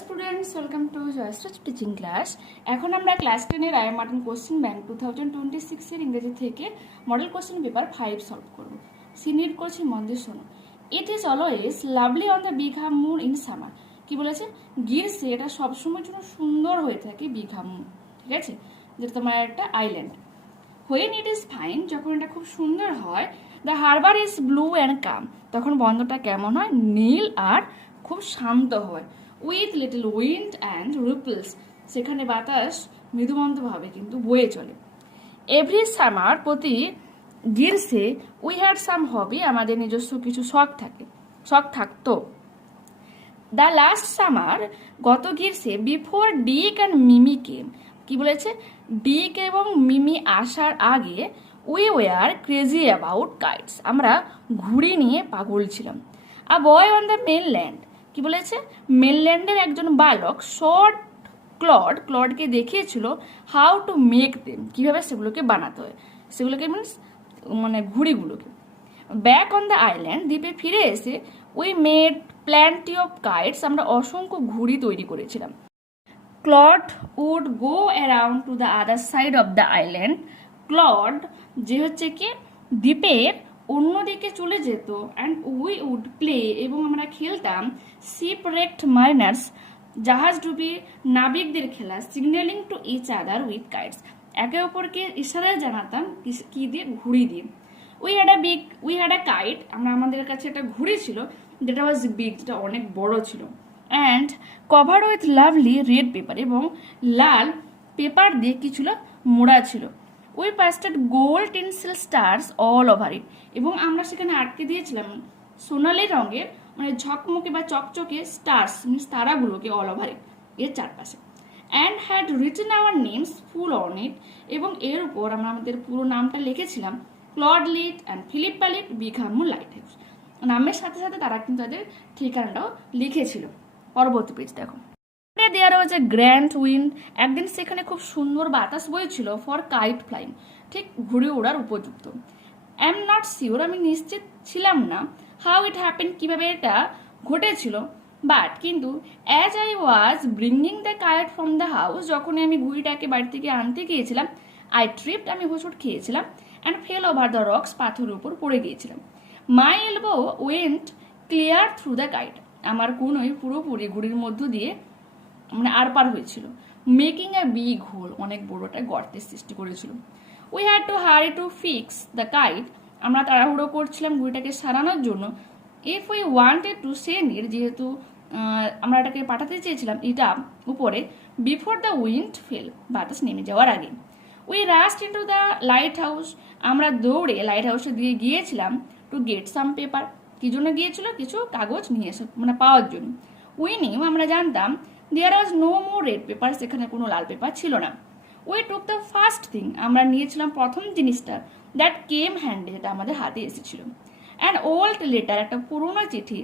Students, welcome to Jayashree teaching class. এখন আমরা class 10 এর আই মার্টিন কোশ্চেন ব্যাংক 2026 এর ইংরেজি থেকে মডেল কোশ্চেন পেপার 5 সলভ করব। সিনিয়র করছি, মন দিয়ে শোনো। It is always lovely on the big half moon in summer. কি বলেছে? গ্রীষ্মে এটা সবসময়ের জন্য সুন্দর হয়ে থাকে বিগ হাফ মুন, ঠিক আছে, যেটা তোমার একটা island. When it is fine, যখন এটা খুব সুন্দর হয়, the harbour is blue and calm, তখন বন্দরটা কেমন হয়? নীল আর খুব শান্ত হয়। With little wind and ripples, সেখানে বাতাস মৃদুমন্দভাবে কিন্তু বয়ে চলে। এভরি সামার, প্রতি গ্রীষ্মে, উই হ্যাড সাম হবি, আমাদের নিজস্ব কিছু শখ থাকতো। দ্য লাস্ট সামার, গত গ্রীষ্মে, বিফোর ডিক অ্যান্ড মিমি কেম, কি বলেছে? ডিক এবং মিমি আসার আগে, we were crazy about kites, আমরা ঘুড়ি নিয়ে পাগল ছিলাম। আ বয় অন দ্য মেনল্যান্ড, কি বলেছে? মেনল্যান্ডের একজন বালক শর্ট ক্লডকে দেখিয়েছিল হাউ টু মেক দেম, কিভাবে সেগুলোকে বানাতে হয়, সেগুলোকে মিনস মানে ঘুড়িগুলোকে। ব্যাক অন দ্য আইল্যান্ড, দ্বীপে ফিরে এসে, we made plenty of kites, আমরা অসংখ্য ঘুড়ি তৈরি করেছিলাম। Claude would go around to the other side of the island, Claude যে হচ্ছে কি দ্বীপের অন্যদিকে চলে যেত, অ্যান্ড উই উড প্লে, এবং আমরা খেলতাম শিপরেক্ট মারিনার্স, জাহাজডুবি নাবিকদের খেলা, signalling to each other with kites, একে অপরকে ইশারায় জানাতাম কি দিয়ে? ঘুড়ি দিয়ে। উই হ্যাড আ কাইট, আমাদের কাছে একটা ঘুড়ি ছিল, যেটা ওয়াজ বিগ, যেটা অনেক বড় ছিল, and covered with lovely red paper, এবং লাল পেপার দিয়ে কি ছিল? মোড়া ছিল। We pasted gold tinsel stars all over it, এবং আমরা সেখানে আটকে দিয়েছিলাম সোনালি রঙের মানে ঝকমকে বা চকচকে স্টার্স মিনস তারাগুলোকে অল ওভার ইট, এর চারপাশে। And had written our names full on it, এবং এর উপর আমরা আমাদের পুরো নামটা লিখেছিলাম, Claude Lit and Philip Palit big half moon lighthouse. নামের সাথে সাথে তারা কিন্তু তাদের ঠিকানাটাও লিখেছিল। পরবর্তী পেজ দেখো। দেয়ার ওয়াজ এ গ্র্যান্ড উইন্ড, একদিন সেখানে খুব সুন্দর বাতাস বইছিল, ফর কাইট ফ্লাইং, ঠিক ঘুরে ওড়ার উপযুক্ত। আই এম নট শিওর, আমি নিশ্চিত ছিলাম না, হাউ ইট হ্যাপেন, কিভাবে এটা ঘটেছিল, বাট কিন্তু, as I was bringing the kite from the house, যখনই আমি ঘুড়িটাকে বাড়ি থেকে আনতে গিয়েছিলাম, আই ট্রিপড, আমি হোঁচট খেয়েছিলাম, and fell over the rocks, পাথরের উপর পড়ে গিয়েছিলাম। My elbow went clear through the kite, আমার কোনোই পুরোপুরি ঘুড়ির মধ্য দিয়ে মানে আর পার হয়েছিল। মেকিং এ বিগ হোল, অনেক বড় একটা গর্তের সৃষ্টি করেছিল। We had to hurry to fix the kite, আমরা তাড়াহুড়ো করছিলাম ঘুড়িটাকে সারানোর জন্য। If we wanted to send ইট, যেহেতু আমরা এটাকে পাঠাতে চেয়েছিলাম এটা উপরে, বিফোর দ্য উইন্ড ফেল, বাতাস নেমে যাওয়ার আগে। We rushed into the lighthouse, আমরা দৌড়ে লাইট হাউসে দিয়ে গিয়েছিলাম, টু গেট সাম পেপার, কি জন্য গিয়েছিল? কিছু কাগজ নিয়ে এসে মানে পাওয়ার জন্য। উই নিউ, আমরা জানতাম, there was no more red paper, সেখানে কোনো লাল পেপার ছিল না। We took the first thing, আমরা নিয়েছিলাম প্রথম জিনিসটা, দ্যাট কেম হ্যান্ডে, যেটা আমাদের হাতে এসেছিল। অ্যান্ড ওল্ড লেটার, একটা পুরোনো চিঠি,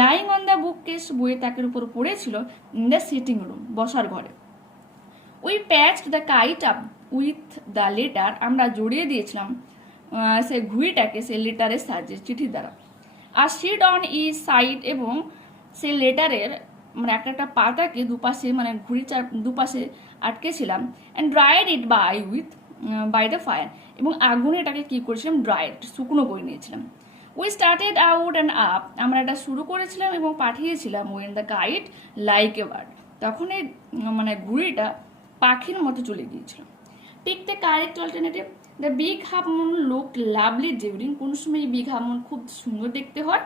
lying on the book case, বইয়ের তাকের উপর পড়েছিল, ইন দ্য সিটিং রুম, বসার ঘরে। We patched the kite up with the letter, আমরা জড়িয়ে দিয়েছিলাম সে ঘুড়িটাকে সে লেটারের সাহায্যে, চিঠির দ্বারা। আর শিট অন ইচ সাইড, এবং সে লেটারের মানে একটা পাতাকে দুপাশে মানে ঘুড়ির দুপাশে আটকেছিলাম। And dried it by the fire, এবং আগুনে এটাকে কি করেছিলাম? ড্রাইড, শুকনো করে নিয়েছিলাম। We started out and up, আমরা এটা শুরু করেছিলাম এবং পাঠিয়েছিলাম। When the kite like a bird, তখন এই মানে ঘুড়িটা পাখির মতো চলে গিয়েছিল। Pick the correct alternative, the big half moon look lovely during, কোন সময় এই বিগ হাফ মুন খুব সুন্দর দেখতে হয়?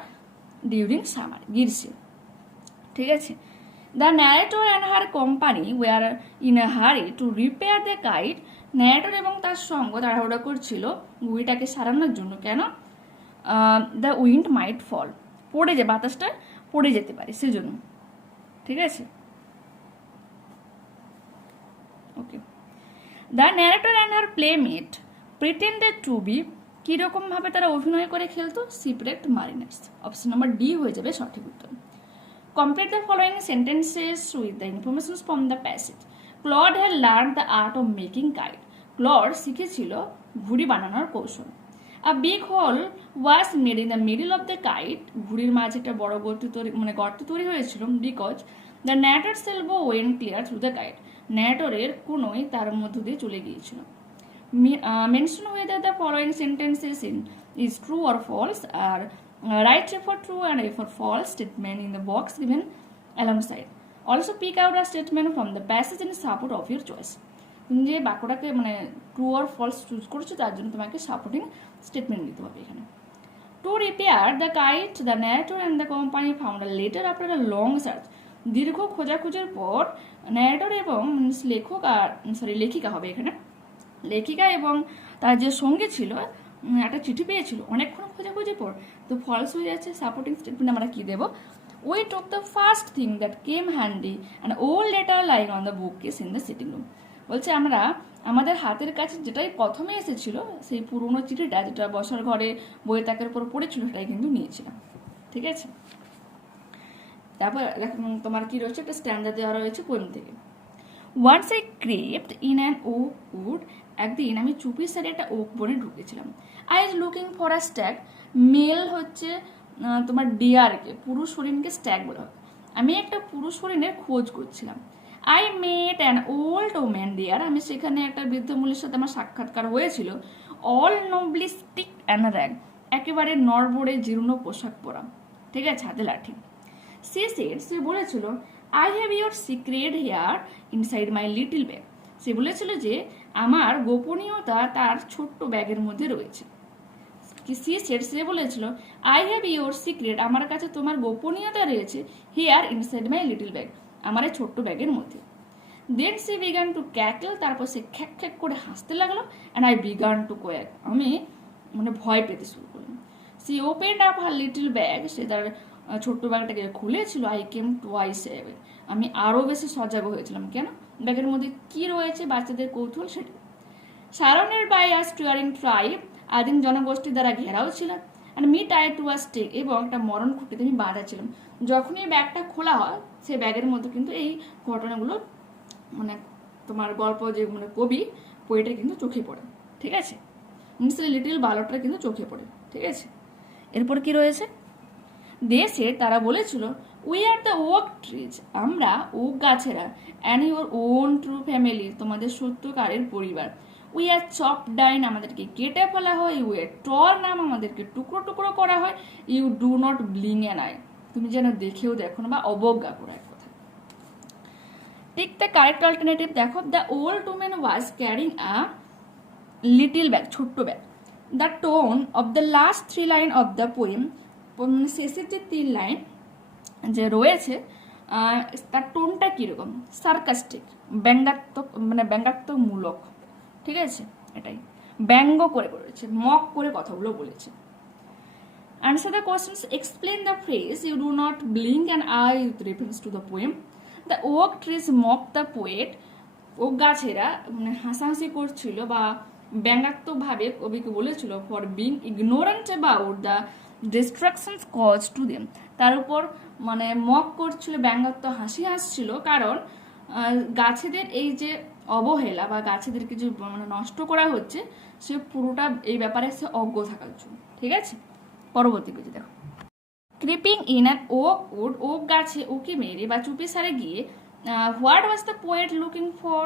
ডিউরিং সামার, গ্রীষ্মে, ঠিক আছে। The narrator and her company were in a hurry to repair the kite, narrator এবং তার সঙ্গ তাড়াহুড়া করছিল ঘুড়িটাকে সারানোর জন্য। কেন? দ্য উইন্ড মাইট ফল, বাতাসটা পড়ে যেতে পারে সেজন্য, ঠিক আছে, okay. The narrator and her playmate pretended to be, কিরকম ভাবে তারা অভিনয় করে খেলতো? Shipwrecked mariners, option number D হয়ে যাবে সঠিক উত্তর। Complete the following sentences with the information from the passage. Claude had learned the art of making kite. Claude শিখেছিল ঘুড়ি বানানোর কৌশল। A big hole was made in the middle of the kite. ঘুড়ির মাঝে একটা বড় গর্ত তৈরি হয়েছিল, because the narrator's elbow went clear through the kite, ন্যারেটরের কোনোই তার মধ্য দিয়ে চলে গিয়েছিল। Mention whether the following sentences is true or false, আর write a for true and a for false statement in the box given alongside. Also pick out a statement from the passage in support of your choice. তুমি যে বাক্যটাকে মানে true or false choose করছো তার জন্য তোমাকে supporting statement দিতে হবে এখানে। Two repair the kite, the narrator and the company found a letter after a long search. দীর্ঘ খোঁজাখুঁজির পর ন্যারেটর এবং লেখক আর লেখিকা হবে এখানে, লেখিকা এবং তার যে সঙ্গে ছিল একটা চিঠি পেয়েছিল অনেকক্ষণ খোঁজাখুঁজির পর, তো ফলস হয়ে যাচ্ছে। সাপোর্টিং স্টেটমেন্ট আমরা কি দেবো? We took the first thing that came handy, an old letter lying on the bookcase in the sitting room. বলছে আমরা আমাদের হাতের কাছে যেটাই প্রথমে এসেছিল সেই পুরনো চিঠিটা যেটা বসার ঘরে বইয়ের তাকের উপর পড়েছিল সেটাই কিন্তু নিয়েছিলাম। ঠিক আছে, তারপর তোমার কি রয়েছে একটা স্ট্যান্ডার্ড দেওয়া রয়েছে পোয়েম থেকে। Once I crept in an oak wood, একদিন আমি চুপির সাইডে একটা ওক বনে ঢুকেছিলাম। I is looking for a stag, male হচ্ছে তোমার ডিয়ারকে, পুরুষ হরিণকে স্ট্যাগ বলা হয়। আমি একটা পুরুষ হরিণের খোঁজ করছিলাম। I met an old woman dear, আমি সেখানে একটা বৃদ্ধ মূল্যের সাথে আমার সাক্ষাৎকার হয়েছিল। All knobbly stick and rag, একেবারে নড়বড়ে জীর্ণ পোশাক পরা, ঠিক আছে, হাতে লাঠি। সে বলেছিল I have your secret here inside my little bag, সে বলেছিল যে আমার গোপনীয়তা তার ছোট্ট ব্যাগের মধ্যে রয়েছে। সে বলেছিল আই হ্যাভ ইয়োর সিক্রেট, আমার কাছে তোমার গোপনীয়তা রয়েছে, here inside my little bag, আমার এই ছোট্ট ব্যাগের মধ্যে। Then she began to cackle, তারপর সে খ্যাক খ্যাক করে হাসতে লাগলো। And I began to quake, আমি মানে ভয় পেতে শুরু করলাম। She opened up her little bag, সে তার ছোট্ট ব্যাগটাকে খুলেছিল। আই কেম টুয়াইস অ্যাওয়ে, আমি আরও বেশি সজাগ হয়েছিলাম। কেন? ব্যাগের মধ্যে কি রয়েছে বাচ্চাদের কৌতূহল সেটা। Surrounded by a staring tribe, আদিম জনগোষ্ঠী দ্বারা ঘেরাও ছিল। And me tied to a stake, এবং একটা মরণ খুঁটিতে আমি বাঁধা ছিলাম। যখনই ব্যাগটা খোলা হয় সেই ব্যাগের মধ্যে কিন্তু এই ঘটনাগুলো মানে তোমার গল্প যে মানে কবি পোয়েটের কিন্তু চোখে পড়ে। ঠিক আছে, মিস্টার লিটল বালকটা কিন্তু চোখে পড়ে। ঠিক আছে, এরপর কি রয়েছে? দেশে তারা বলেছিল we are the oak trees, আমরা ওক গাছেরা। And your own true family, তোমাদের সত্যকারের পরিবার। উই আর চপ ডাইন, আমাদেরকে কেটে ফেলা হয়। ইউ আর টর নাম, আমাদেরকে টুকরো টুকরো করা হয়। You do not blink an eye, তুমি যেন দেখেও দেখো না বা অবজ্ঞা করো এক কথা। টিক দ্য কারেক্ট অল্টারনেটিভ দেখো। The old women was carrying a little bag, ছোট্ট ব্যাগ। The tone of the last 3 line of the poem, শেষের যে 3 লাইন যে রয়েছে তার টোনটা কিরকম? সার্কাস্টিক, ব্যঙ্গাত্মক, মানে ব্যঙ্গাত্মকমূলক। ঠিক আছে, এটাই ব্যঙ্গ করে বলেছে, মক করে কথাগুলো বলেছে। Answer the questions. Explain the phrase you do not blink an eye with reference to the poem. The oak trees mocked the poet. Oak গাছেরা মানে হাসাহাসি করছিল বা ব্যঙ্গাত্মকভাবে কবিকে বলেছিল for being ignorant about the destructions caused to them, তার উপর মানে মক করছিল, ব্যঙ্গাত্মক হাসি হাসছিল, কারণ গাছেদের এই যে অবহেলা বা গাছেদেরকে যে মানে নষ্ট করা হচ্ছে সে পুরোটা এই ব্যাপারে সে অজ্ঞ থাকার জন্য। ঠিক আছে, পরবর্তী পেজে দেখো। Creeping in an oak wood, oak গাছে উকি মেরে বা চুপি সারে গিয়ে what was the poet looking for,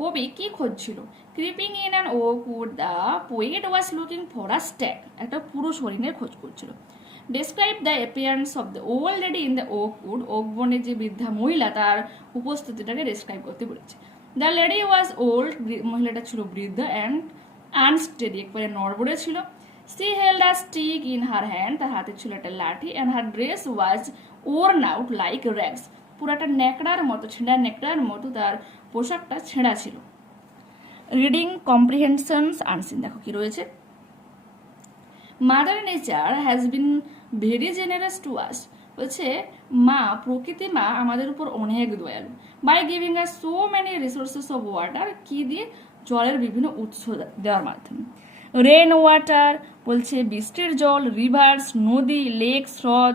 কবি কি খুঁজছিল? Creeping in an oak wood, the poet was looking for a stag, একটা পুরুষ হরিণের খোঁজ করছিল। Describe the appearance of the old lady in the oak wood, oak বনের যে বৃদ্ধা মহিলা তার উপস্থিতিটাকে ডেসক্রাইব করতে বলেছে। দ্য লেডি ওয়াজ ওল্ড, মহিলাটা ছিল বৃদ্ধ, অ্যান্ড আনস্টেডি, একবারে নড়বড়ে ছিল। She held a stick in her hand, তার হাতে ছিল একটা লাঠি। and her dress was worn out like rags, পুরাটা নেকড়ার মতো, ছেঁড়া নেকড়ার মতো তার পোশাকটা ছেঁড়া ছিল। রিডিং কম্প্রিহেনশনস আনসিন, দেখো কি রয়েছে। Mother nature has been very generous to us, বলছে মা, প্রকৃতি মা আমাদের উপর অনেক দয়ালু। By giving us so many resources of water, কি দিয়ে? জলের বিভিন্ন উৎস দেওয়ার মাধ্যমে। রেন ওয়াটার বলছে বৃষ্টির জল, রিভার্স নদী, লেক হ্রদ,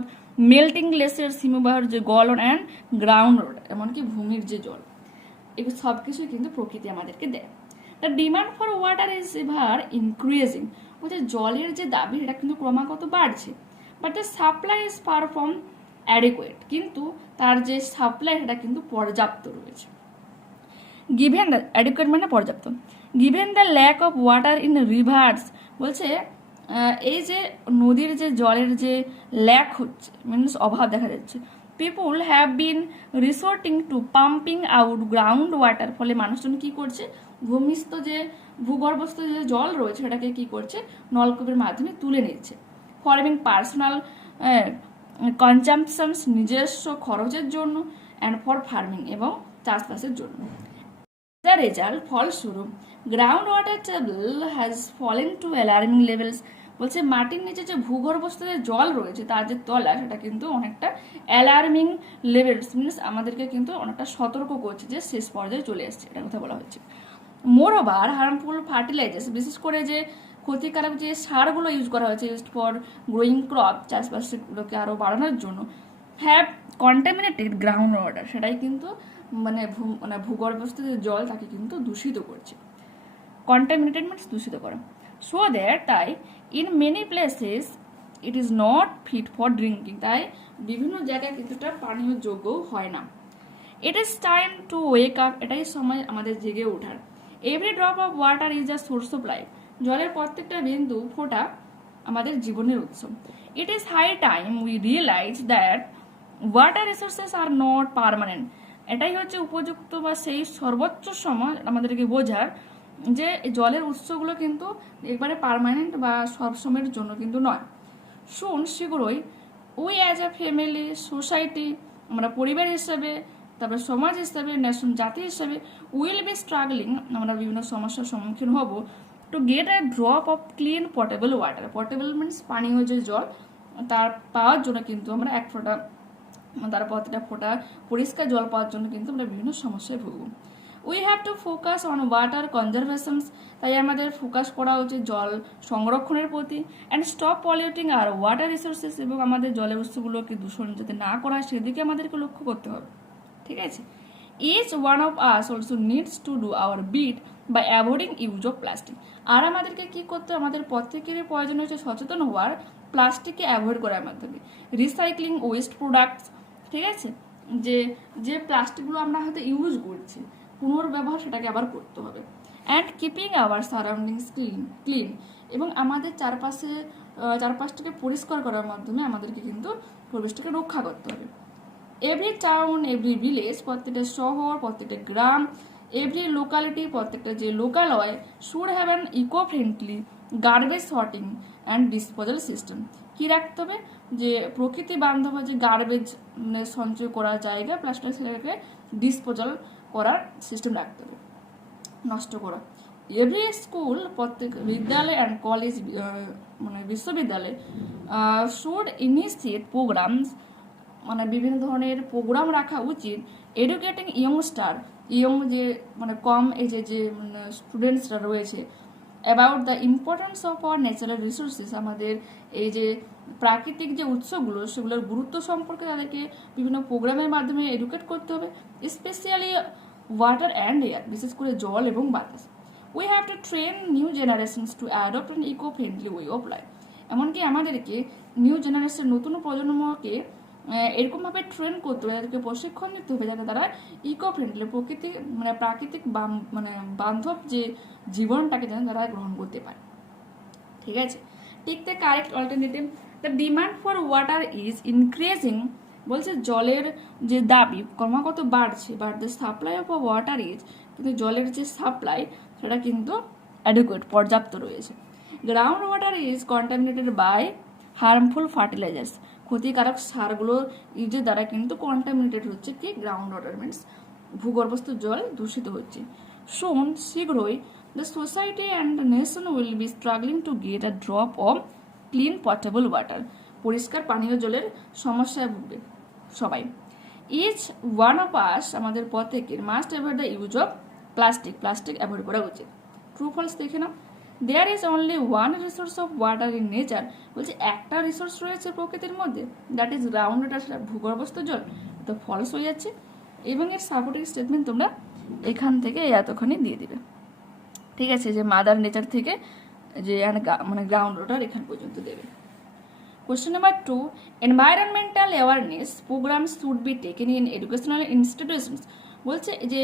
মেল্টিং গ্লেসিয়ার হিমবাহের যে গলন, অ্যান্ড গ্রাউন্ড রোড এমনকি ভূমির যে জল, এগুলো সব কিছুই কিন্তু প্রকৃতি আমাদেরকে দেয়। The demand for water is ever increasing, বলছে জলের যে দাবি এটা কিন্তু ক্রমাগত বাড়ছে। But the supply is far from adequate, কিন্তু তার যে সাপ্লাই সেটা কিন্তু পর্যাপ্ত রয়েছে। গিভেন দ্য অ্যাডিকুয়েট মানে পর্যাপ্ত। Given the lack of water in rivers, বলছে এই যে নদীর যে জলের যে ল্যাক হচ্ছে, মিনস অভাব দেখা যাচ্ছে, people have been resorting to pumping out ground water, ফলে মানুষজন কি করছে, ভূমিস্থ যে ভূগর্ভস্থ যে জল রয়েছে সেটাকে কি করছে, নলকূপের মাধ্যমে তুলে নিচ্ছে। ফরমিং পার্সোনাল কনজাম্পশনস, নিজস্ব খরচের জন্য, অ্যান্ড ফর ফার্মিং, এবং চাষবাসের জন্য। দ্য রেজাল্ট, ফলস্বরূপ, ground water table has fallen to alarming levels, বলছে মাটির নিচে যে ভূগর্ভস্থ যে জল রয়েছে তার যে তলা সেটা কিন্তু অনেকটা অ্যালার্মিং লেভেলস, মিনস আমাদেরকে কিন্তু অনেকটা সতর্ক করছে যে শেষ পর্যায়ে চলে আসছে, এটা কথা বলা হচ্ছে। মোর ওভার হার্মফুল ফার্টিলাইজার্স, বিশেষ করে যে ক্ষতিকারক যে সারগুলো ইউজ করা হয়েছে ইউজড ফর গ্রোয়িং ক্রপ, চাষবাসগুলোকে আরও বাড়ানোর জন্য, হ্যাভ কন্টামিনেটেড গ্রাউন্ড ওয়াটার, সেটাই কিন্তু মানে ভূগর্ভস্থ যে জল তাকে কিন্তু দূষিত করছে। কন্টামিনেটেড মিনস দূষিত করা। সো দ্যাট, তাই in many places it is not fit for drinking, তাই বিভিন্ন জায়গায় কিন্তু এটা পানীয় যোগ্য হয় না। It is time to wake up, এটাই সময় আমাদের জেগে ওঠার। Every drop of water is a source of life, জলের প্রত্যেকটা বিন্দু ফোঁটা আমাদের জীবনের উৎস। It is high time we realise that water resources are not permanent, এটাই হচ্ছে উপযুক্ত বা সেই সর্বোচ্চ সময় আমাদেরকে বোঝার যে জলের উৎসগুলো কিন্তু একবারে পার্মানেন্ট বা সবসময়ের জন্য কিন্তু নয়। শুন, শীঘ্রই we as a family, society, আমরা পরিবার হিসাবে, তারপরে সমাজ হিসাবে, ন্যাশন, জাতি হিসাবে, উইল বি স্ট্রাগলিং, আমরা বিভিন্ন সমস্যার সম্মুখীন হব, to get a drop of clean potable water, potable means পানীয় যে জল, তার পাওয়ার জন্য কিন্তু আমরা এক ফোঁটা, তার প্রতিটা ফোঁটা পরিষ্কার জল পাওয়ার জন্য কিন্তু আমরা বিভিন্ন সমস্যায় ভুগব। We have to focus on water conservations, তাই আমাদের ফোকাস করা উচিত জল সংরক্ষণের প্রতি, and stop polluting our water resources, এবং আমাদের জলের উৎসগুলোকে দূষণ যাতে না করা হয় সেদিকে আমাদেরকে লক্ষ্য করতে হবে। ঠিক আছে। Each one of us also needs to do our bit by avoiding use of plastic, আর আমাদেরকে কি করতে হবে, আমাদের প্রত্যেকেরই প্রয়োজন হচ্ছে সচেতন হওয়ার প্লাস্টিককে অ্যাভয়েড করার মাধ্যমে। রিসাইক্লিং ওয়েস্ট প্রোডাক্টস, ঠিক আছে, যে যে প্লাস্টিকগুলো আমরা হয়তো ইউজ করছি পুনর্ব্যবহার সেটাকে আবার করতে হবে। And keeping our surroundings clean, এবং আমাদের চারপাশটাকে পরিষ্কার করার মাধ্যমে আমাদেরকে কিন্তু পরিবেশটাকে রক্ষা করতে হবে। এভরি টাউন, এভরি ভিলেজ, প্রত্যেকটা শহর, প্রত্যেকটা গ্রাম, এভরি লোকালিটি, প্রত্যেকটা যে লোকালয়, should have an eco friendly garbage sorting and disposal system, কি রাখতে হবে, যে প্রকৃতি বান্ধব যে গার্বেজ সঞ্চয় করার জায়গা, প্লাস্টিক সেটাকে ডিসপোজাল করার সিস্টেম রাখতে হবে, নষ্ট করা। এভরি স্কুল, প্রত্যেক বিদ্যালয় অ্যান্ড কলেজ, মানে বিশ্ববিদ্যালয়, শুড ইনিশিয়েট প্রোগ্রামস, মানে বিভিন্ন ধরনের প্রোগ্রাম রাখা উচিত, এডুকেটিং ইয়ংস্টার, ইয়ং যে মানে কম এজে যে স্টুডেন্টসরা রয়েছে, about the importance of our natural resources, আমাদের এই যে প্রাকৃতিক যে উৎসগুলো সেগুলোর গুরুত্ব সম্পর্কে তাদেরকে বিভিন্ন প্রোগ্রামের মাধ্যমে এডুকেট করতে হবে, স্পেশালি ওয়াটার অ্যান্ড এয়ার, বিশেষ করে জল এবং বাতাস। We have to train new generations to adopt an eco friendly way of life, এমনকি আমাদেরকে নিউ জেনারেশন, নতুন প্রজন্মকে এরকমভাবে ট্রেন করতে হবে, তাদেরকে প্রশিক্ষণ দিতে হবে যাতে তারা ইকো ফ্রেন্ডলি, প্রাকৃতিক বান্ধব যে জীবনটাকে যেন তারা গ্রহণ করতে পারে। ঠিক আছে। Take the correct alternative, the demand for water is increasing, বলছে জলের যে দাবি ক্রমাগত বাড়ছে, but the supply of water is, কিন্তু জলের যে সাপ্লাই সেটা কিন্তু অ্যাডিকুয়েট, পর্যাপ্ত রয়েছে। Ground water is contaminated by harmful fertilisers, ক্ষতিকারক সারগুলো ইউজের দ্বারা কিন্তু কন্টামিনেটেড হচ্ছে কি, গ্রাউন্ড ওয়াটার মিনস ভূগর্ভস্থ জল দূষিত হচ্ছে। শুন, শীঘ্রই, the society and the nation will be struggling to get a drop of clean potable water, পরিষ্কার পানীয় জলের সমস্যায় ভুগবে সবাই। ইচ ওয়ান অফ আস, আমাদের প্রত্যেকের, must avoid the use of plastic avoid করা উচিত। ট্রু ফলস দেখে নাও। There is only one resource of water in nature, বলছে একটা রিসোর্স রয়েছে প্রকৃতির মধ্যে, দ্যাট ইজ গ্রাউন্ড ওয়াটার, সেটা ভূগর্ভস্থ জল, তো ফলস হয়ে যাচ্ছে। এবং এর সাপোর্টিং স্টেটমেন্ট তোমরা এখান থেকে এতখানি দিয়ে দিবে। ঠিক আছে, যে মাদার নেচার থেকে যে মানে গ্রাউন্ড ওয়াটার এখান পর্যন্ত দেবে। Question number 2, environmental awareness programs should be taken in educational institutions. বলছে যে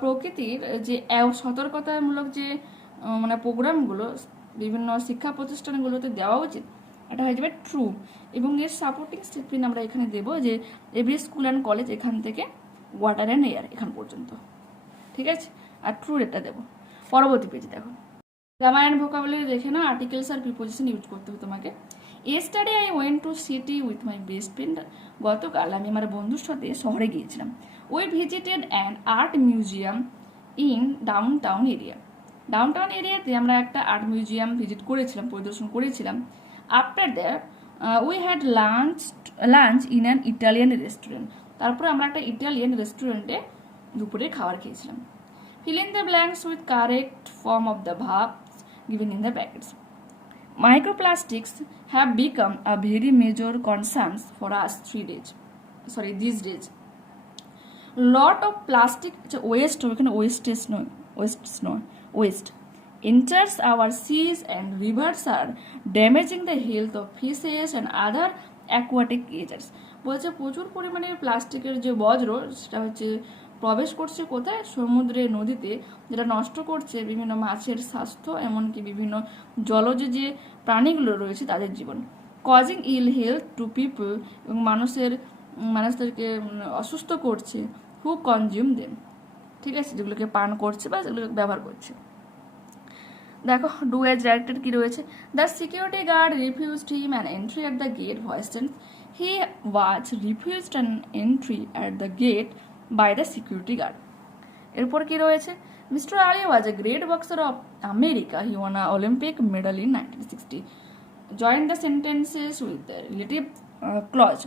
প্রকৃতির যে সতর্কতামূলক যে মানে প্রোগ্রামগুলো বিভিন্ন শিক্ষা প্রতিষ্ঠানগুলোতে দেওয়া উচিত, এটা হয়ে যাবে ট্রু। এবং এর সাপোর্টিং স্টেটমেন্ট আমরা এখানে দেবো যে এভরি স্কুল অ্যান্ড কলেজ এখান থেকে ওয়াটার অ্যান্ড এয়ার এখান পর্যন্ত, ঠিক আছে, আর ট্রু এটা দেবো। পরবর্তী পেজে দেখো, গ্রামার অ্যান্ড ভোকাবুলারি দেখে না, আর্টিকেলস আর প্রিপোজিশন ইউজ করতে হবে তোমাকে। Yesterday I went to city with my best friend. গতকাল আমি আমার বন্ধুর সাথে শহরে গিয়েছিলাম। We visited an art museum in downtown area. Downtown এরিয়াতে আমরা একটা আর্ট মিউজিয়াম ভিজিট করেছিলাম, পরিদর্শন করেছিলাম। After that we had lunch in an Italian restaurant. তারপরে আমরা একটা ইটালিয়ান রেস্টুরেন্টে দুপুরে খাবার খেয়েছিলাম। Fill in the blanks with correct form of the verbs given in the brackets. Microplastics have become a very major concern for us these days. Lot of plastic waste enters our seas and rivers are damaging the health of fishes and other aquatic creatures. বলছে প্রচুর পরিমাণে প্লাস্টিকের যে বজ্র সেটা হচ্ছে প্রবেশ করছে কোথায়, সমুদ্রে, নদীতে, যেটা নষ্ট করছে বিভিন্ন মাছের স্বাস্থ্য, এমনকি বিভিন্ন জলজ যে প্রাণীগুলো রয়েছে তাদের জীবন। Causing ill health to people, এবং মানুষদেরকে অসুস্থ করছে। হু কনজিউম দেম, ঠিক আছে, যেগুলোকে পান করছে বা যেগুলোকে ব্যবহার করছে। দেখো ডু এজ ডাইরেক্টেড কি রয়েছে, the security guard refused him an entry at the gate ভয়েসেন্স he was refused an entry at the gate by the security guard. এরপর কি রয়েছে, Mr. Ali was a great boxer of America. He won an Olympic medal in 1960. Join the sentences with the relative clause.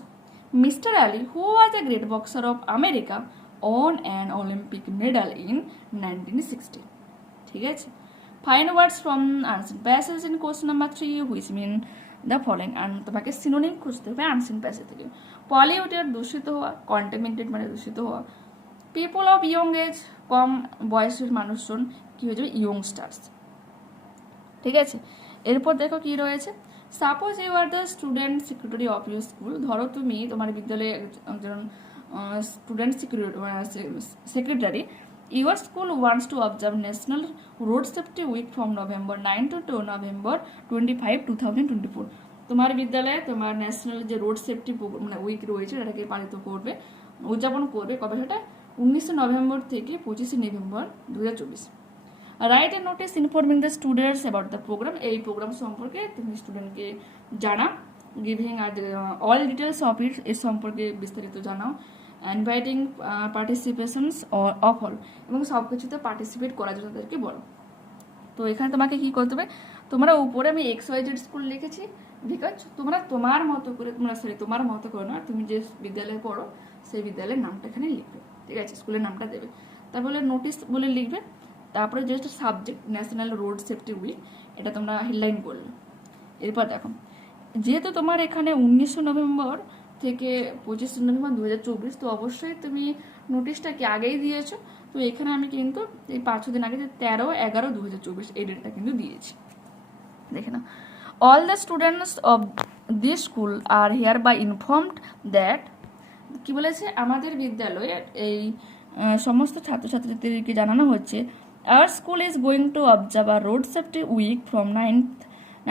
Mr. Ali, who was a great boxer of America, won an Olympic medal in 1960. ঠিক আছে, find words from unseen passage in question number 3 which mean the following. and তোমাকে synonym খুঁজতে হবে unseen passage থেকে। Polluted দূষিত হওয়া, contaminated মানে দূষিত হওয়া। পিপল অফ ইয়ং এজ কম বয়সের মানুষজন কি হয়ে যাবে, ইয়ংস্টার্স, ঠিক আছে। এরপর দেখো কি রয়েছে, suppose you are the student secretary of your school. ধরো তুমি তোমার বিদ্যালয়ে একজন student secretary. Your school wants to observe national road safety week from November 9 to November 25, 2024। তোমার বিদ্যালয়ে তোমার ন্যাশনাল যে রোড সেফটি মানে উইক রয়েছে এটাকে পালিত করবে, উদযাপন করবে। কবে সেটা, 19 নভেম্বর থেকে 25 November 2024। Write a notice informing the students about the programme. এই প্রোগ্রাম সম্পর্কে তুমি স্টুডেন্টকে জানাও। Giving all details of it, এর সম্পর্কে বিস্তারিত জানাও। ইনভাইটিং পার্টিসিপেশনস অফ অল, এবং সব কিছুতে পার্টিসিপেট করার জন্য তাদেরকে বলো। তো এখানে তোমাকে কি করতে হবে, তোমরা উপরে আমি XYZ স্কুল লিখেছি, বিকজ তোমরা তোমার মতো করে তোমার মতো করে না, তুমি যে বিদ্যালয়ে পড়ো সেই বিদ্যালয়ের নামটা এখানে লিখবে, ঠিক আছে, স্কুলের নামটা দেবে। তারপরে নোটিস বলে লিখবে, তারপরে just subject national road safety week, এটা তোমরা হেডলাইন করলে। এরপর দেখো, যেহেতু তোমার এখানে 19 নভেম্বর থেকে 25 নভেম্বর 2024, তো অবশ্যই তুমি নোটিশটা কি আগেই দিয়েছো। তো এখানে আমি কিন্তু এই 5 দিন আগে 13/11/2024 এই ডেটটা কিন্তু দিয়েছি, দেখে না। All the students of this school are hereby informed that, কি বলেছে, আমাদের বিদ্যালয়ের এই সমস্ত ছাত্রছাত্রীদেরকে জানানো হচ্ছে, our school is going to observe a road safety week from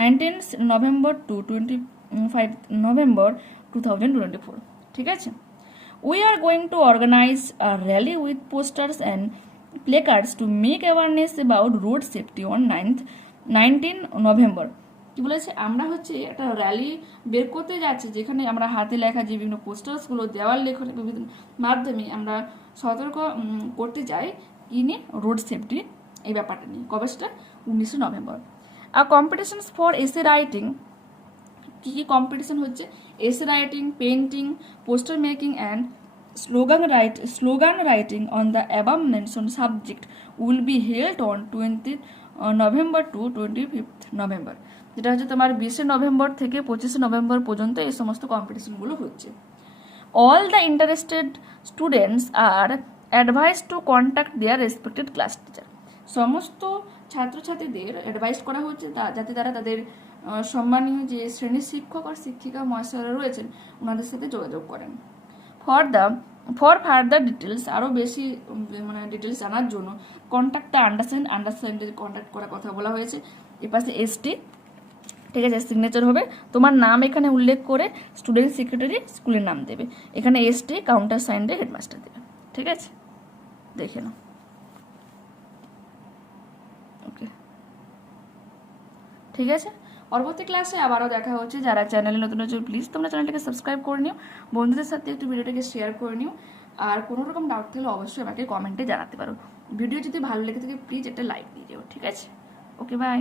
19 November to 25 November 2024, ঠিক আছে। We are going to organise a rally with posters and placards to make awareness about road safety on 19 November. কি বলেছে, আমরা হচ্ছে একটা rally বের করতে যাচ্ছি, যেখানে আমরা হাতে লেখা যে বিভিন্ন পোস্টার্সগুলো, দেওয়াল লেখনের বিভিন্ন মাধ্যমে আমরা সতর্ক করতে চাই কি নিয়ে, রোড সেফটি এই ব্যাপারটা নিয়ে। কবে সেটা, 19 নভেম্বর। আর কম্পিটিশনস ফর এসে রাইটিং, কী কী কম্পিটিশন হচ্ছে, essay writing, painting, poster making and slogan writing on the above mention subject will be held on 20 November to 25 November. যেটা হচ্ছে তোমার 20 নভেম্বর থেকে 25 নভেম্বর পর্যন্ত এই সমস্ত কম্পিটিশনগুলো হচ্ছে। All the interested students are advise to contact their respected class teacher. সমস্ত ছাত্রছাত্রীদের অ্যাডভাইস করা হচ্ছে যাতে তারা তাদের সম্মানীয় যে শ্রেণীর শিক্ষক আর শিক্ষিকা মহাশয়রা রয়েছেন ওনাদের সাথে যোগাযোগ করেন। ফর ফার্দার ডিটেলস, আরও বেশি মানে ডিটেলস জানার জন্য কন্ট্যাক্ট দ্য আন্ডারস্ট্যান্ড কন্ট্যাক্ট করার কথা বলা হয়েছে। এপাশে এসটি, ঠিক আছে, সিগনেচার হবে, তোমার নাম এখানে উল্লেখ করে স্টুডেন্ট সেক্রেটারি স্কুলের নাম দেবে, এখানে এসটি কাউন্টার সাইন দিয়ে হেডমাস্টার দেবে। ঠিক আছে, দেখে নাও। ওকে, ঠিক আছে, পরবর্তী ক্লাসে আবারও দেখা হচ্ছে। যারা চ্যানেলে নতুন হচ্ছে প্লিজ তোমরা চ্যানেলটাকে সাবস্ক্রাইব করে নিও, বন্ধুদের সাথে একটু ভিডিওটাকে শেয়ার করে নিও, আর কোনো রকম ডাউট থাকলে অবশ্যই আমাকে কমেন্টে জানাতে পারো। ভিডিও যদি ভালো লেগে থাকে প্লিজ একটা লাইক দিয়ে দিও। ঠিক আছে, ওকে, বাই।